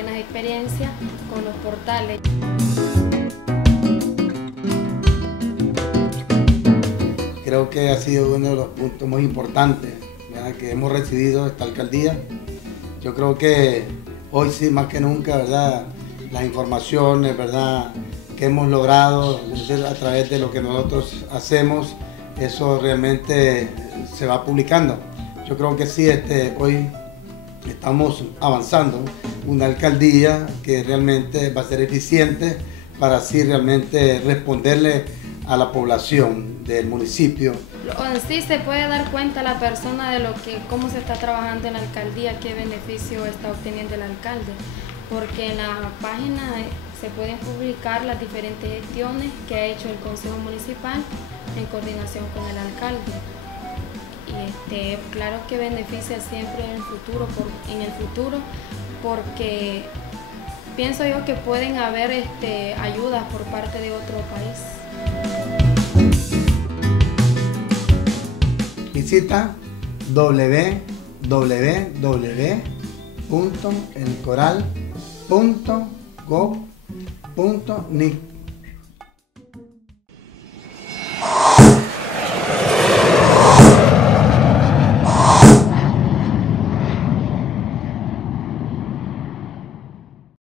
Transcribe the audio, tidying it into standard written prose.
buenas experiencias con los portales. Creo que ha sido uno de los puntos muy importantes, ¿verdad?, que hemos recibido esta alcaldía. Yo creo que hoy sí, más que nunca, ¿verdad?, las informaciones, ¿verdad?, que hemos logrado a través de lo que nosotros hacemos, eso realmente se va publicando. Yo creo que sí, hoy estamos avanzando una alcaldía que realmente va a ser eficiente para así realmente responderle a la población del municipio. En sí se puede dar cuenta la persona de cómo se está trabajando en la alcaldía, qué beneficio está obteniendo el alcalde, porque en la página se pueden publicar las diferentes gestiones que ha hecho el Consejo Municipal en coordinación con el alcalde. Y claro que beneficia siempre en el futuro, porque pienso yo que pueden haber ayudas por parte de otro país. Visita www.elcoral.gov.nic